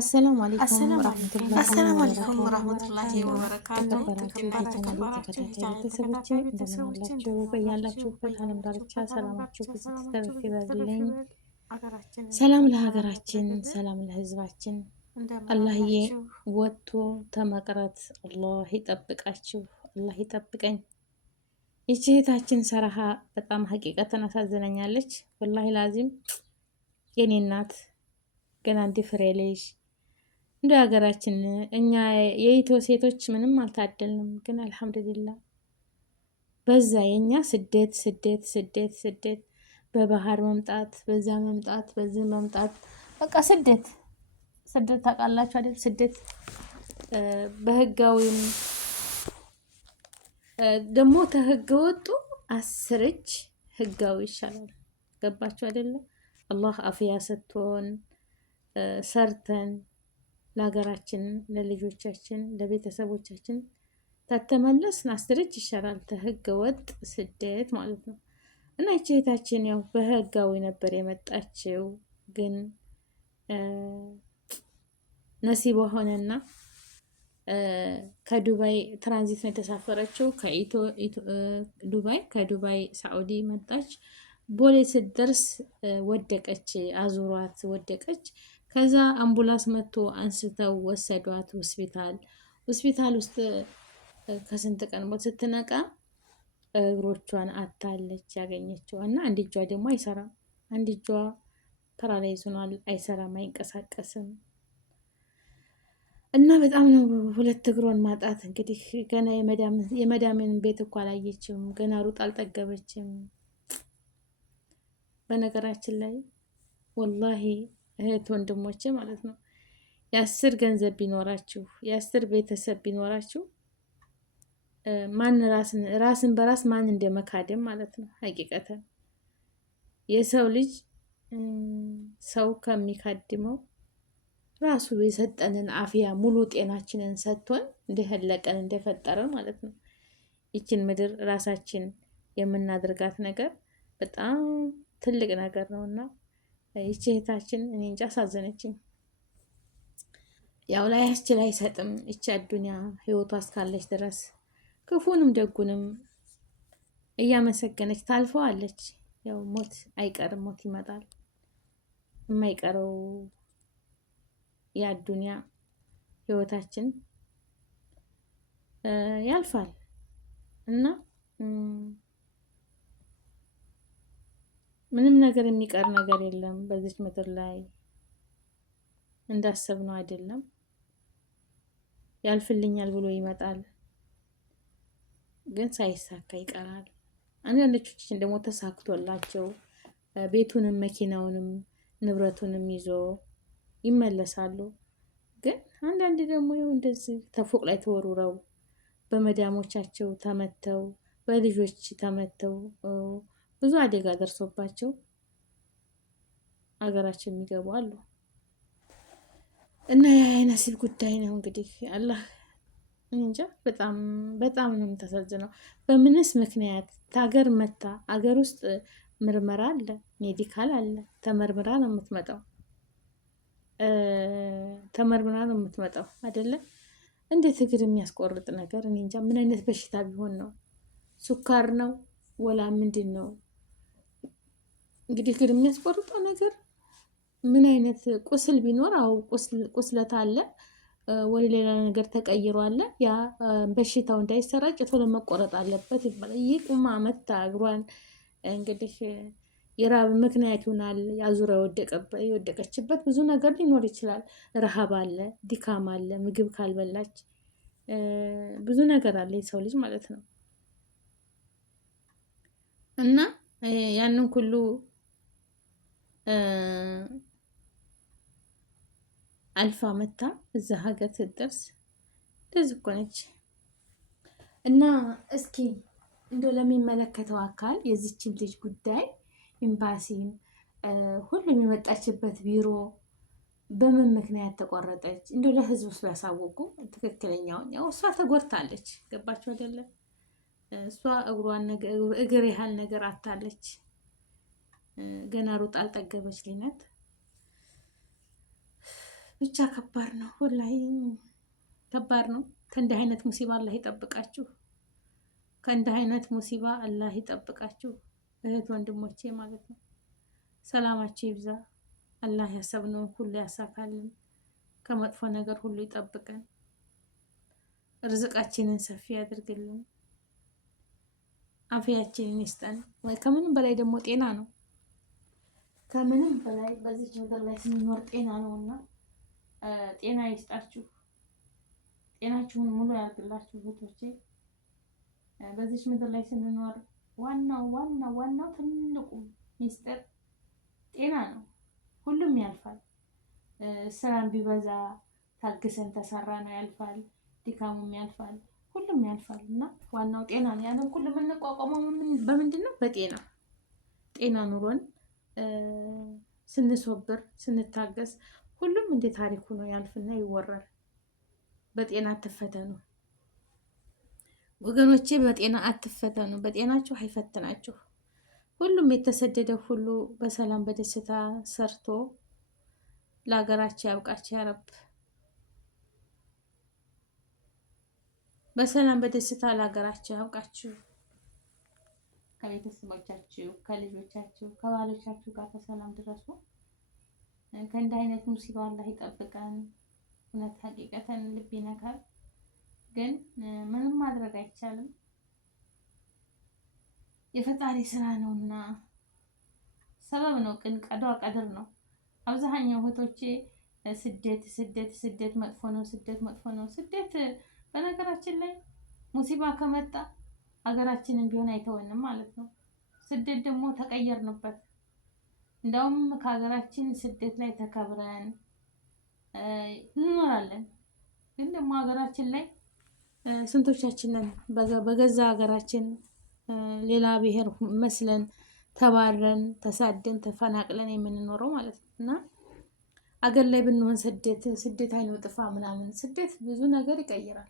አሰላሙ አለይኩም ወራህመቱላሂ ወበረካቱ። የተከበራችሁ ተከታታይ ቤተሰቦቼ እንደምን አላችሁ? በያላችሁበት ዓለም ዳርቻ ሰላማችሁ ብዝት ይበልልኝ። ሰላም ለሀገራችን፣ ሰላም ለሕዝባችን። አላህዬ ወጥቶ ተመቅረት አላህ ይጠብቃችሁ፣ አላህ ይጠብቀኝ። ይቺ እህታችን ሰራሃ በጣም ሀቂቀትን አሳዝነኛለች። ወላሂ ላዚም የኔ እናት ገና እንዲህ ፍሬ ልጅ እንደ ሀገራችን እኛ የኢትዮ ሴቶች ምንም አልታደልንም፣ ግን አልሐምዱሊላህ በዛ የኛ ስደት ስደት ስደት ስደት በባህር መምጣት በዛ መምጣት በዚህ መምጣት በቃ ስደት ስደት ታውቃላችሁ አይደል? ስደት በህጋዊም ደግሞ ተህገ ወጡ 10 እጅ ህጋዊ ይሻላል። ገባችሁ አይደለ? አላህ አፍያ ሰጥቶን ሰርተን ለሀገራችን ለልጆቻችን ለቤተሰቦቻችን ታተመለስን 10 እጅ ይሻላል ተህገ ወጥ ስደት ማለት ነው። እና ይህች እህታችን ያው በህጋዊ ነበር የመጣችው፣ ግን ነሲቧ ሆነና ከዱባይ ትራንዚት ነው የተሳፈረችው። ከዱባይ ሳዑዲ መጣች። ቦሌ ስትደርስ ወደቀች፣ አዙሯት ወደቀች። ከዛ አምቡላንስ መጥቶ አንስተው ወሰዷት ሆስፒታል። ሆስፒታል ውስጥ ከስንት ቀን ሞት ስትነቃ እግሮቿን አታለች ያገኘችው እና አንድ እጇ ደግሞ አይሰራም። አንድ እጇ ፓራላይዝ ሆኗል፣ አይሰራም፣ አይንቀሳቀስም። እና በጣም ነው ሁለት እግሯን ማጣት። እንግዲህ ገና የመዳምን ቤት እኮ አላየችም፣ ገና ሩጥ አልጠገበችም። በነገራችን ላይ ወላሂ እህት ወንድሞቼ ማለት ነው 10 ገንዘብ ቢኖራችሁ 10 ቤተሰብ ቢኖራችሁ ማን ራስን በራስ ማን እንደመካደም ማለት ነው። ሀቂቀተን የሰው ልጅ ሰው ከሚካድመው ራሱ የሰጠንን አፍያ ሙሉ ጤናችንን ሰጥቶን እንደፈለቀን እንደፈጠረን ማለት ነው። ይችን ምድር ራሳችን የምናደርጋት ነገር በጣም ትልቅ ነገር ነውና ይቺ እህታችን እኔ እንጃ አሳዘነችኝ። ያው ላያስችል አይሰጥም። ይቺ አዱንያ ህይወቷ እስካለች ድረስ ክፉንም ደጉንም እያመሰገነች ታልፈዋለች። ያው ሞት አይቀርም፣ ሞት ይመጣል። የማይቀረው የአዱንያ ህይወታችን ያልፋል እና ምንም ነገር የሚቀር ነገር የለም በዚች ምድር ላይ። እንዳሰብነው አይደለም። ያልፍልኛል ብሎ ይመጣል፣ ግን ሳይሳካ ይቀራል። አንዳንዶቻችን ደግሞ ተሳክቶላቸው ቤቱንም መኪናውንም ንብረቱንም ይዞ ይመለሳሉ። ግን አንዳንድ ደግሞ ይኸው እንደዚህ ተፎቅ ላይ ተወርውረው በመዳሞቻቸው ተመተው በልጆች ተመተው ብዙ አደጋ ደርሶባቸው ሀገራችን የሚገቡ አሉ። እና የነሲብ ጉዳይ ነው እንግዲህ። አላህ እንጃ በጣም በጣም ነው የምታሳዝነው። በምንስ ምክንያት ታገር መታ አገር ውስጥ ምርመራ አለ፣ ሜዲካል አለ፣ ተመርምራ ነው የምትመጣው። አይደለም እንዴት እግር የሚያስቆርጥ ነገር። እኔ እንጃ ምን አይነት በሽታ ቢሆን ነው? ሱካር ነው ወላ ምንድን ነው? እንግዲህ እግር የሚያስቆርጠው ነገር ምን አይነት ቁስል ቢኖር፣ አው ቁስለት አለ ወደ ሌላ ነገር ተቀይሮ አለ። ያ በሽታው እንዳይሰራጭ ቶሎ መቆረጥ አለበት ይባላል። ይቁማ መታ እግሯን እንግዲህ የራብ ምክንያት ይሆናል። ያዙራ የወደቀችበት ብዙ ነገር ሊኖር ይችላል። ረሃብ አለ፣ ድካም አለ፣ ምግብ ካልበላች ብዙ ነገር አለ የሰው ልጅ ማለት ነው። እና ያንን ሁሉ አልፋ መታ እዛ ሀገር ስትደርስ እንደዚህ እኮ ነች። እና እስኪ እንደው ለሚመለከተው አካል የዚችን ልጅ ጉዳይ ኤምባሲም ሁሉም የመጣችበት ቢሮ በምን ምክንያት ተቆረጠች እንደው ለህዝብ ውስጥ ያሳወቁ ትክክለኛውን። ያው እሷ ተጎድታለች፣ ገባችሁ አይደለም? እሷ እግር ያህል ነገር አታለች። ገና ሩጥ አልጠገበች ሊነት ብቻ ከባድ ነው፣ ወላሂ ከባድ ነው። ከእንዲህ አይነት ሙሲባ አላህ ይጠብቃችሁ። ከእንዲህ አይነት ሙሲባ አላህ ይጠብቃችሁ እህት ወንድሞቼ ማለት ነው። ሰላማችሁ ይብዛ። አላህ ያሰብነውን ሁሉ ያሳካልን። ከመጥፎ ነገር ሁሉ ይጠብቀን። ርዝቃችንን ሰፊ ያድርግልን። አፍያችንን ይስጠን። ከምንም በላይ ደግሞ ጤና ነው። ከምንም በላይ በዚች ምድር ላይ ስንኖር ጤና ነውና ጤና ይስጣችሁ። ጤናችሁን ሙሉ ያድርግላችሁ እህቶቼ። በዚች ምድር ላይ ስንኖር ዋናው ትልቁ ሚስጥር ጤና ነው። ሁሉም ያልፋል። ስራም ቢበዛ ታግሰን ተሰራ ነው ያልፋል። ድካሙም ያልፋል። ሁሉም ያልፋል እና ዋናው ጤና ነው። ያንን ሁሉ የምንቋቋመው በምንድን ነው? በጤና ጤና ኑሮን ስንሶብር ስንታገስ ሁሉም እንደ ታሪኩ ነው ያልፍና ይወራል። በጤና አትፈተኑ ወገኖቼ፣ በጤና አትፈተኑ። በጤናችሁ አይፈትናችሁ። ሁሉም የተሰደደ ሁሉ በሰላም በደስታ ሰርቶ ለሀገራችሁ ያብቃችሁ ያረብ። በሰላም በደስታ ለሀገራችሁ ያብቃችሁ። ከቤተሰቦቻችሁ፣ ከልጆቻችሁ፣ ከባሎቻችሁ ጋር በሰላም ድረሱ። ከእንዲህ አይነት ሙሲባ አላህ ይጠብቀን። እውነት ሀቂቀተን ልብ ይነካል፣ ግን ምንም ማድረግ አይቻልም። የፈጣሪ ስራ ነውና ሰበብ ነው፣ ግን ቀዷ ቀድር ነው። አብዛኛው እህቶቼ ስደት መጥፎ ነው፣ ስደት መጥፎ ነው። ስደት በነገራችን ላይ ሙሲባ ከመጣ ሀገራችንን ቢሆን አይተወንም ማለት ነው። ስደት ደግሞ ተቀየርንበት። እንደውም ከሀገራችን ስደት ላይ ተከብረን እንኖራለን። ግን ደግሞ ሀገራችን ላይ ስንቶቻችንን በገዛ ሀገራችን ሌላ ብሔር መስለን ተባረን ተሳደን ተፈናቅለን የምንኖረው ማለት ነው። እና አገር ላይ ብንሆን ስደት አይነው ጥፋ ምናምን። ስደት ብዙ ነገር ይቀይራል፣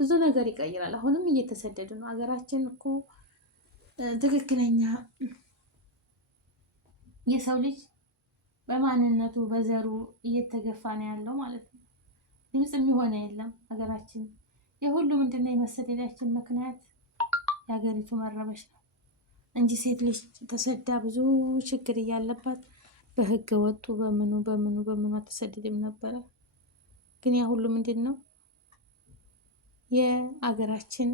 ብዙ ነገር ይቀይራል። አሁንም እየተሰደዱ ነው። ሀገራችን እኮ ትክክለኛ የሰው ልጅ በማንነቱ በዘሩ እየተገፋ ነው ያለው ማለት ነው። ድምፅ የሚሆነ የለም ሀገራችን። የሁሉ ምንድነው የመሰደዳችን ምክንያት? የሀገሪቱ መረበሽ ነው እንጂ ሴት ልጅ ተሰዳ ብዙ ችግር እያለባት በህገ ወጡ በምኑ አትሰደድም ነበረ። ግን ያ ሁሉ ምንድን ነው? የአገራችን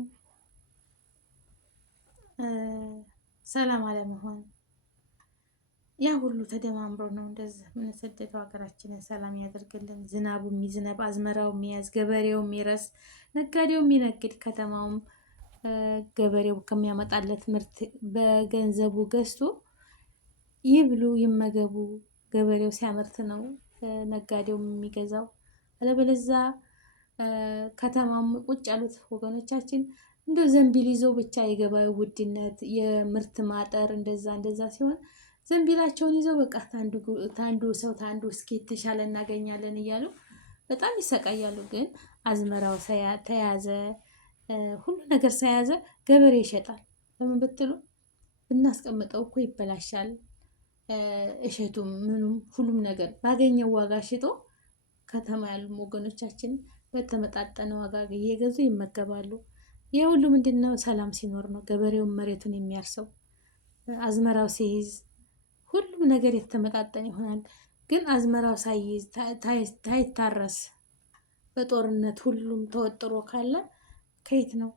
ሰላም አለመሆን፣ ያ ሁሉ ተደማምሮ ነው እንደዚህ የምንሰደደው። ሀገራችንን ሰላም ያደርግልን። ዝናቡ የሚዝነብ፣ አዝመራው የሚያዝ፣ ገበሬው የሚረስ፣ ነጋዴው የሚነግድ፣ ከተማውም ገበሬው ከሚያመጣለት ምርት በገንዘቡ ገዝቶ ይብሉ ይመገቡ። ገበሬው ሲያመርት ነው ነጋዴው የሚገዛው። አለበለዚያ ከተማም ቁጭ ያሉት ወገኖቻችን እንደው ዘንቢል ይዘው ብቻ የገበያው ውድነት የምርት ማጠር እንደዛ ሲሆን ዘንቢላቸውን ይዘው በቃ ታንዱ ሰው ታንዱ እስኪ የተሻለ እናገኛለን እያሉ በጣም ይሰቃያሉ። ግን አዝመራው ተያዘ፣ ሁሉ ነገር ሳያዘ ገበሬ ይሸጣል። ለምን ብትሉ ብናስቀምጠው እኮ ይበላሻል። እሸቱም ምኑም ሁሉም ነገር ባገኘው ዋጋ ሽጦ ከተማ ያሉ ወገኖቻችን በተመጣጠነ ዋጋ እየገዙ ይመገባሉ። ይህ ሁሉ ምንድን ነው? ሰላም ሲኖር ነው። ገበሬውን መሬቱን የሚያርሰው አዝመራው ሲይዝ ሁሉም ነገር የተመጣጠነ ይሆናል። ግን አዝመራው ሳይይዝ ታይታረስ በጦርነት ሁሉም ተወጥሮ ካለ ከየት ነው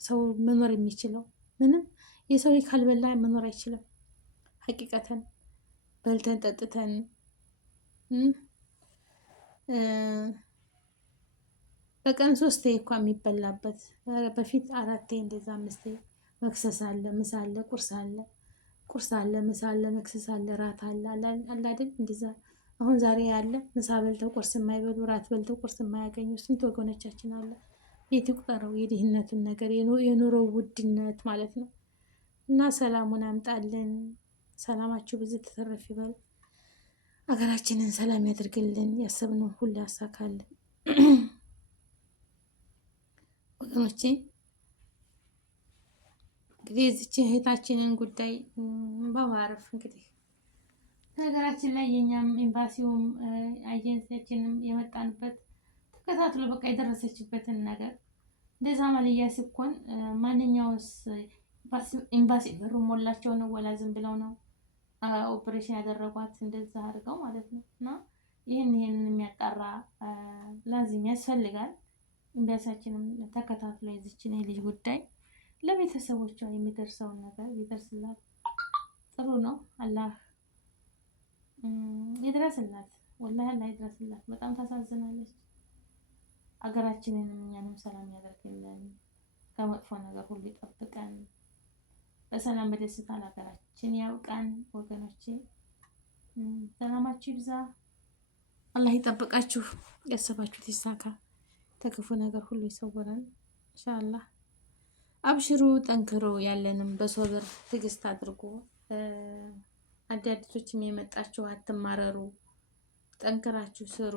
ሰው መኖር የሚችለው? ምንም። የሰው ልጅ ካልበላ መኖር አይችልም። ሀቂቀተን በልተን ጠጥተን በቀን 3 እኳ የሚበላበት በፊት 4 እንደዛ 5 መክሰስ አለ፣ ምሳ አለ፣ ቁርስ አለ፣ ምሳ አለ፣ መክሰስ አለ፣ ራት አለ አይደል? እንደዛ አሁን ዛሬ ያለ ምሳ በልተው ቁርስ የማይበሉ ራት በልተው ቁርስ የማያገኙ ስንት ወገኖቻችን አለ። የት ይቁጠረው? የድህነቱን ነገር የኑሮው ውድነት ማለት ነው። እና ሰላሙን አምጣልን። ሰላማችሁ ብዙ ተተረፍ ይበል። ሀገራችንን ሰላም ያድርግልን። ያሰብነው ሁሉ ያሳካልን። ወገኖቼ እንግዲህ እዚች እህታችንን ጉዳይ በማረፍ እንግዲህ ሀገራችን ላይ የኛም ኤምባሲውም አጀንሲያችን ሁላችንም የመጣንበት ተከታትሎ በቃ የደረሰችበትን ነገር እንደዛ ማለያ ሲኮን ማንኛውስ ኤምባሲ በሩ ሞላቸው ነው ወላ ዝም ብለው ነው ኦፕሬሽን ያደረጓት እንደዛ አድርገው ማለት ነው። እና ይህንን የሚያጣራ ላዚም ያስፈልጋል። ኤምባሲያችንም ተከታትሎ የዚችን የልጅ ጉዳይ ለቤተሰቦቿ የሚደርሰውን ነገር ይደርስላት ጥሩ ነው። አላህ ይድረስላት፣ ወላሂ አላህ ይድረስላት። በጣም ታሳዝናለች። አገራችንንም እኛንም ሰላም ያደርግልን፣ ከመጥፎ ነገር ሁሉ ይጠብቀን፣ በሰላም በደስታ ለሀገራችን ያውቃን። ወገኖቼ ሰላማችሁ ይብዛ፣ አላህ ይጠብቃችሁ፣ ያሰባችሁት ይሳካ፣ ተክፉ ነገር ሁሉ ይሰውረን ኢንሻአላህ። አብሽሩ፣ ጠንክሮ ያለንም በሶብር ትዕግስት አድርጎ አዳዲሶችም የመጣችሁ አትማረሩ፣ ጠንክራችሁ ስሩ፣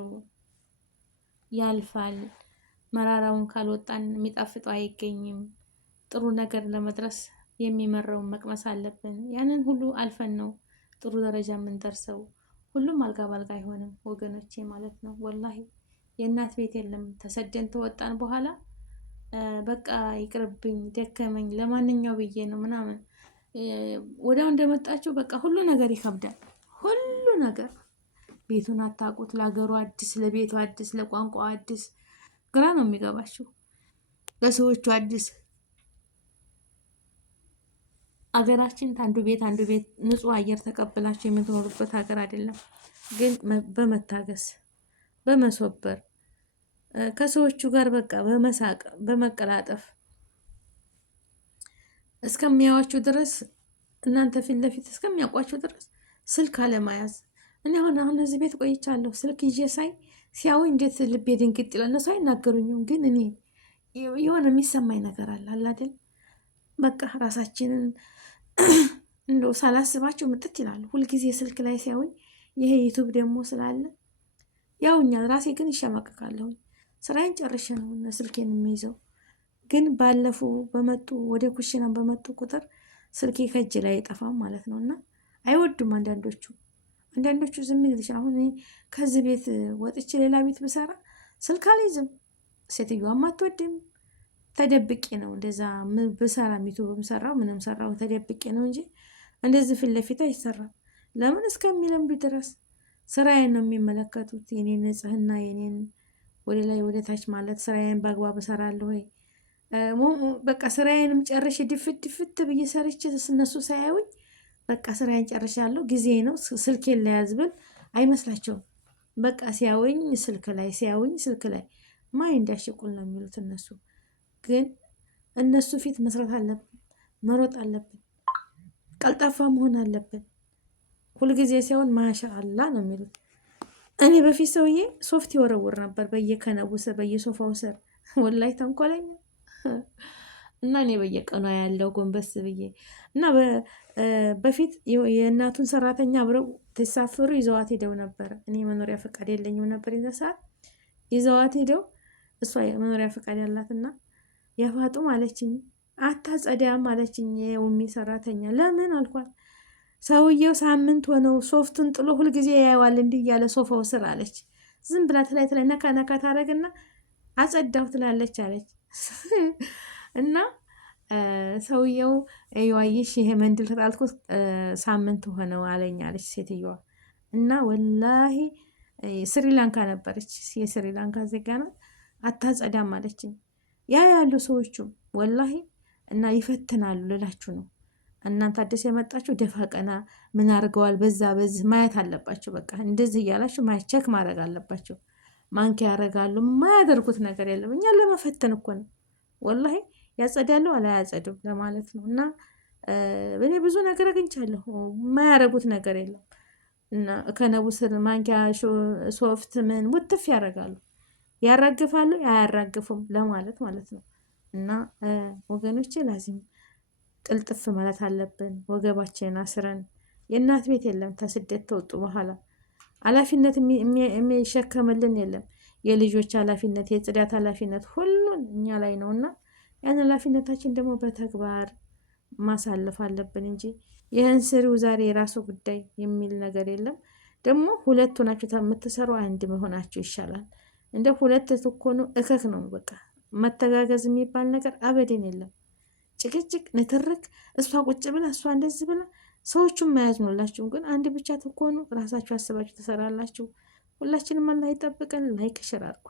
ያልፋል። መራራውን ካልወጣን የሚጣፍጠው አይገኝም። ጥሩ ነገር ለመድረስ የሚመረውን መቅመስ አለብን። ያንን ሁሉ አልፈን ነው ጥሩ ደረጃ የምንደርሰው። ሁሉም አልጋ ባልጋ አይሆንም ወገኖቼ ማለት ነው። ወላሂ የእናት ቤት የለም። ተሰደን ተወጣን በኋላ በቃ ይቅርብኝ፣ ደከመኝ፣ ለማንኛው ብዬ ነው ምናምን ወዲያው እንደመጣችሁ በቃ ሁሉ ነገር ይከብዳል። ሁሉ ነገር ቤቱን አታውቁት፣ ለሀገሩ አዲስ፣ ለቤቱ አዲስ፣ ለቋንቋው አዲስ፣ ግራ ነው የሚገባችሁ። ለሰዎቹ አዲስ። አገራችን አንዱ ቤት ንጹህ አየር ተቀብላችሁ የምትኖሩበት ሀገር አይደለም። ግን በመታገስ በመሶበር ከሰዎቹ ጋር በቃ በመሳቅ በመቀላጠፍ እስከሚያዋችሁ ድረስ እናንተ ፊት ለፊት እስከሚያውቋችሁ ድረስ ስልክ አለመያዝ። እኔ አሁን እዚህ ቤት ቆይቻለሁ። ስልክ ይዤ ሳይ ሲያዩኝ እንዴት ልቤ ድንግጥ ይላል። እነሱ አይናገሩኝም፣ ግን እኔ የሆነ የሚሰማኝ ነገር አለ አይደል? በቃ ራሳችንን እንደው ሳላስባቸው ምጥት ይላሉ። ሁልጊዜ ስልክ ላይ ሲያዩኝ ይሄ ዩቱብ ደግሞ ስላለ ያውኛል። ራሴ ግን ይሸማቀቃለሁ። ስራዬን ጨርሼ ነው ስልኬን የሚይዘው። ግን ባለፉ በመጡ ወደ ኩሽና በመጡ ቁጥር ስልኬ ከእጅ ላይ አይጠፋም ማለት ነው። እና አይወዱም አንዳንዶቹ ዝም ይልሽ። አሁን ከዚህ ቤት ወጥቼ ሌላ ቤት ብሰራ ስልክ አልይዝም። ሴትዮዋም አትወድም። ተደብቄ ነው እንደዛ ብሰራ ዩቱብም ሰራው ምንም ሰራው ተደብቄ ነው እንጂ እንደዚህ ፊት ለፊት አይሰራም። ለምን እስከሚለምዱ ድረስ ስራዬን ነው የሚመለከቱት። የኔን ንጽህና የኔን ወደ ላይ ወደ ታች ማለት ስራዬን በአግባብ እሰራለሁ ወይ በቃ ስራዬንም ጨርሼ ድፍት ብዬ ሰርቼ እነሱ ሳያዩኝ በቃ ስራዬን ጨርሻለሁ ጊዜ ነው ስልኬን ለያዝ ብል አይመስላቸውም። በቃ ሲያዩኝ ስልክ ላይ ማይ እንዳሽቁል ነው የሚሉት እነሱ። ግን እነሱ ፊት መስራት አለብን፣ መሮጥ አለብን፣ ቀልጣፋ መሆን አለብን። ሁልጊዜ ሲሆን ማሻአላ ነው የሚሉት። እኔ በፊት ሰውዬ ሶፍት ይወረውር ነበር በየከነቡ ስር በየሶፋው ስር ወላይ ተንኮለኛ እና እኔ በየቀኗ ያለው ጎንበስ ብዬ እና በፊት የእናቱን ሰራተኛ አብረው ተሳፍሩ ይዘዋት ሄደው ነበር። እኔ መኖሪያ ፈቃድ የለኝም ነበር ይዘ ሰዓት ይዘዋት ሄደው እሷ መኖሪያ ፈቃድ ያላትና ያፋጡም አለችኝ። አታጸዳም አለችኝ የኡሚ ሰራተኛ። ለምን አልኳት። ሰውየው ሳምንት ሆነው ሶፍቱን ጥሎ ሁልጊዜ ያየዋል እንዲህ እያለ ሶፋው ስር አለች። ዝም ብላ ትላይ ነካ ታረግና አጸዳው ትላለች አለች። እና ሰውየው ይዋይሽ ይሄ መንድል ተጣልኩት ሳምንት ሆነው አለኝ አለች ሴትዮዋ። እና ወላሂ ስሪላንካ ነበረች፣ የስሪላንካ ዜጋ ናት። አታጸዳም አለችኝ። ያሉ ሰዎቹ ወላሂ እና ይፈትናሉ ልላችሁ ነው። እናንተ አዲስ የመጣችሁ ደፋ ቀና ምን አድርገዋል በዚህ ማየት አለባችሁ። በቃ እንደዚህ እያላችሁ ማየት ቸክ ማድረግ አለባችሁ። ማንኪያ ያደርጋሉ፣ የማያደርጉት ነገር የለም። እኛ ለመፈተን እኮ ነው ወላሂ። ያጸዳሉ አላያጸዱም ለማለት ነው። እና እኔ ብዙ ነገር አግኝቻለሁ፣ የማያደርጉት ነገር የለም። እና ከነቡ ስር ማንኪያ ሶፍት ምን ውትፍ ያደርጋሉ፣ ያራግፋሉ፣ አያራግፉም ለማለት ማለት ነው። እና ወገኖቼ ላዚም ቅልጥፍ ማለት አለብን። ወገባችንን አስረን የእናት ቤት የለም። ተስደት ተወጡ በኋላ ኃላፊነት የሚሸከምልን የለም። የልጆች ኃላፊነት፣ የጽዳት ኃላፊነት ሁሉን እኛ ላይ ነው። እና ያን ኃላፊነታችን ደግሞ በተግባር ማሳለፍ አለብን እንጂ ይህን ስሪው ዛሬ የራሱ ጉዳይ የሚል ነገር የለም። ደግሞ ሁለቱ ናችሁ የምትሰሩ፣ አንድ መሆናችሁ ይሻላል። እንደ ሁለት ትኮኑ እከክ ነው በቃ። መተጋገዝ የሚባል ነገር አበዴን የለም። ጭቅጭቅ፣ ንትርክ፣ እሷ ቁጭ ብላ እሷ እንደዚህ ብላ ሰዎቹም መያዝኑላችሁ። ግን አንድ ብቻ ትኮኑ ራሳችሁ አስባችሁ ትሰራላችሁ። ሁላችንም አላህ ይጠብቀን። ላይክ ሽር አድርጉ።